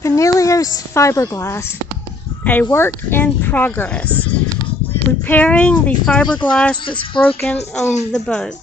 Pinelios Fiberglass, a work in progress. Repairing the fiberglass that's broken on the boat.